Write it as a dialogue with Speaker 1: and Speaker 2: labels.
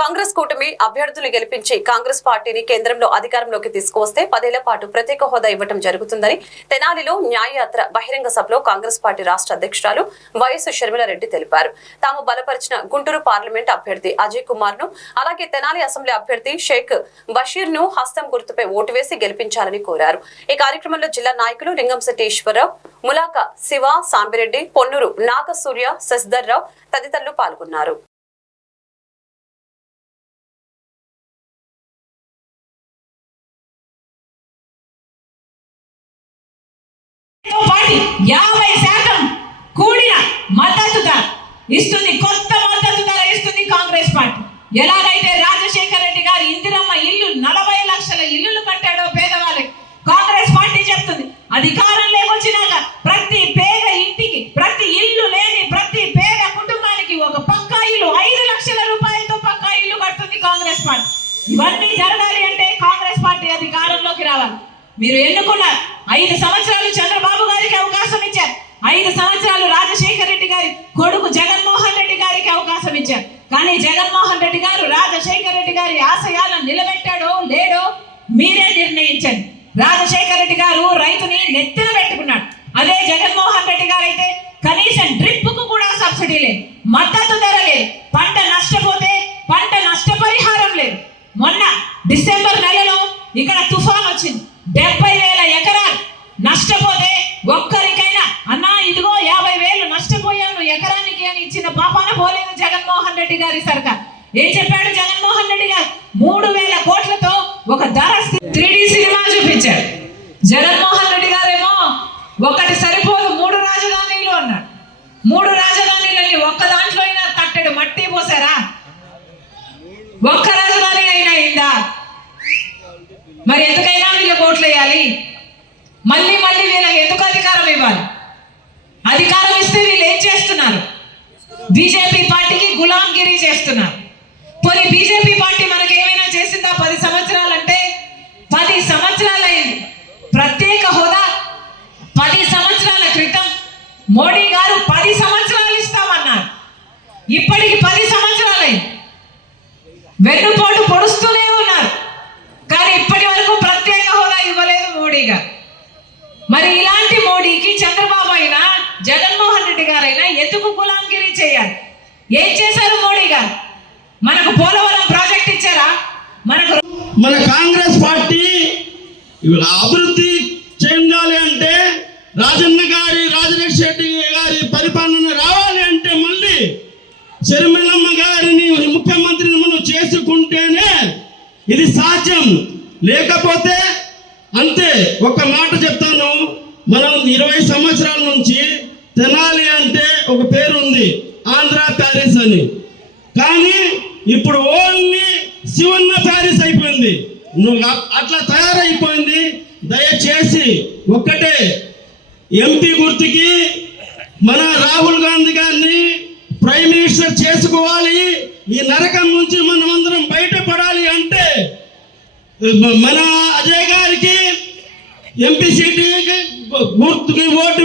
Speaker 1: కాంగ్రెస్ కూటమి అభ్యర్థులు గెలిపించి కాంగ్రెస్ పార్టీని కేంద్రంలో అధికారంలోకి తీసుకువస్తే పదేళ్ళ పాటు ప్రత్యేక హోదా ఇవ్వడం జరుగుతుందని తెనాలిలో న్యాయయాత్ర బహిరంగ సభలో కాంగ్రెస్ పార్టీ రాష్ట్ర అధ్యక్షురాలు వైఎస్ షర్మిలారెడ్డి తెలిపారు. తాము బలపరిచిన గుంటూరు పార్లమెంట్ అభ్యర్థి అజయ్ కుమార్ను అలాగే తెనాలి అసెంబ్లీ అభ్యర్థి షేక్ బషీర్ను హస్తం గుర్తుపై ఓటు వేసి గెలిపించాలని కోరారు. ఈ కార్యక్రమంలో జిల్లా నాయకులు లింగంశెట్టి ఈశ్వరరావు ములాక శివ సాంబిరెడ్డి పొన్నూరు నాగసూర్య శశిధర్ రావు తదితరులు పాల్గొన్నారు.
Speaker 2: తో యాభై శాతం కూడిన మద్దతు ధర ఇస్తుంది కొత్త మద్దతు ధర ఇస్తుంది కాంగ్రెస్ పార్టీ. ఎలాగైతే రాజశేఖర రెడ్డి గారు ఇందిరమ్మ ఇల్లు నలభై లక్షల ఇల్లులు కట్టాడో పేదవాళ్ళకి కాంగ్రెస్ పార్టీ చెప్తుంది. అధికారం లేకొచ్చినాక ప్రతి పేద ఇంటికి ప్రతి ఇల్లు లేని ప్రతి పేద కుటుంబానికి ఒక పక్కా ఇల్లు ఐదు లక్షల రూపాయలతో పక్కా ఇల్లు కడుతుంది కాంగ్రెస్ పార్టీ. ఇవన్నీ జరగాలి అంటే కాంగ్రెస్ పార్టీ అధికారంలోకి రావాలి. మీరు ఎన్నుకున్నారు ఐదు సంవత్సరాలు చంద్రబాబు గారికి అవకాశం ఇచ్చారు. ఐదు సంవత్సరాలు రాజశేఖర రెడ్డి గారి కొడుకు జగన్మోహన్ రెడ్డి గారికి అవకాశం ఇచ్చారు. కానీ జగన్మోహన్ రెడ్డి గారు రాజశేఖర రెడ్డి గారి ఆశయాలను నిలబెట్టాడో లేడో మీరే నిర్ణయించండి రాజశేఖర రెడ్డి గారు రైతుని నెత్తిన పెట్టుకున్నాడు. అదే జగన్మోహన్ రెడ్డి గారు అయితే కనీసం డ్రిప్కు కూడా సబ్సిడీ లేదు. మద్దతు ధర లేదు. నష్టపోతే ఒక్కరికైనా అన్నా ఇదిగో యాభై వేలు నష్టపోయాను ఎకరానికి అని ఇచ్చిన పాపాన పోలేదు జగన్మోహన్ రెడ్డి గారి సర్కార్. ఏం చెప్పాడు జగన్మోహన్ రెడ్డి గారు? మూడు వేల కోట్లతో ఒక ధర త్రీ సినిమా చూపించాడు. జగన్మోహన్ రెడ్డి గారేమో ఒకటి సరిపోదు మూడు రాజధానిలు అన్నాడు. మూడు రాజధానిలని ఒక్క దాంట్లో అయినా తట్టెడు మట్టి పోసారా? ఒక్క రాజధాని అయినా అయిందా? మరి ఎందుకైనా వీళ్ళకి ఓట్లు వేయాలి. మళ్ళీ మళ్ళీ వీళ్ళకి ఎందుకు అధికారం ఇవ్వాలి? అధికారం ఇస్తే వీళ్ళు ఏం చేస్తున్నారు? బీజేపీ పార్టీకి గులాంగిరి చేస్తున్నారు. పోనీ బీజేపీ పార్టీ మనకి ఏమైనా చేసిందా? పది సంవత్సరాలంటే పది సంవత్సరాలు అయింది ప్రత్యేక హోదా పది సంవత్సరాల క్రితం మోడీ గారు పది సంవత్సరాలు ఇస్తామన్నారు. ఇప్పటికి పది సంవత్సరాలైంది. వెన్నుపోటు పొడుస్తూనే ఉన్నారు కానీ ఇప్పటి వరకు ప్రత్యేక హోదా ఇవ్వలేదు మోడీ గారు మరి ఇలాంటి చంద్రబాబు అయినా జగన్మోహన్ రెడ్డి గారైనా ఎందుకు గులాంగిరి చేయాలి? ఏం చేశారు మోడీ గారు? మనకు పోలవరం ప్రాజెక్ట్ ఇచ్చారా? మనకు
Speaker 3: మన కాంగ్రెస్ పార్టీ అభివృద్ధి చెందాలి అంటే రాజన్న గారి రాజలక్ష్మి రెడ్డి గారి పరిపాలన రావాలి అంటే మళ్ళీ శర్మిలమ్మ గారిని ముఖ్యమంత్రిని మనం చేసుకుంటేనే ఇది సాధ్యం. లేకపోతే అంతే ఒక మాట చెప్తాను. మనం ఇరవై సంవత్సరాల నుంచి తెనాలి అంటే ఒక పేరు ఉంది ఆంధ్ర ప్యారిస్ అని. కానీ ఇప్పుడు ఓన్లీ శివన్న ప్యారిస్ అయిపోయింది. నువ్వు అట్లా తయారైపోయింది దయచేసి ఒక్కటే ఎంపీ గుర్తుకి మన రాహుల్ గాంధీ గారిని ప్రైమ్ మినిస్టర్ చేసుకోవాలి ఈ నరకం నుంచి మనం అందరం బయటపడాలి అంటే మన అజయ్ గారికి ఎంపీ సీటుకి గుర్తుకి ఓటు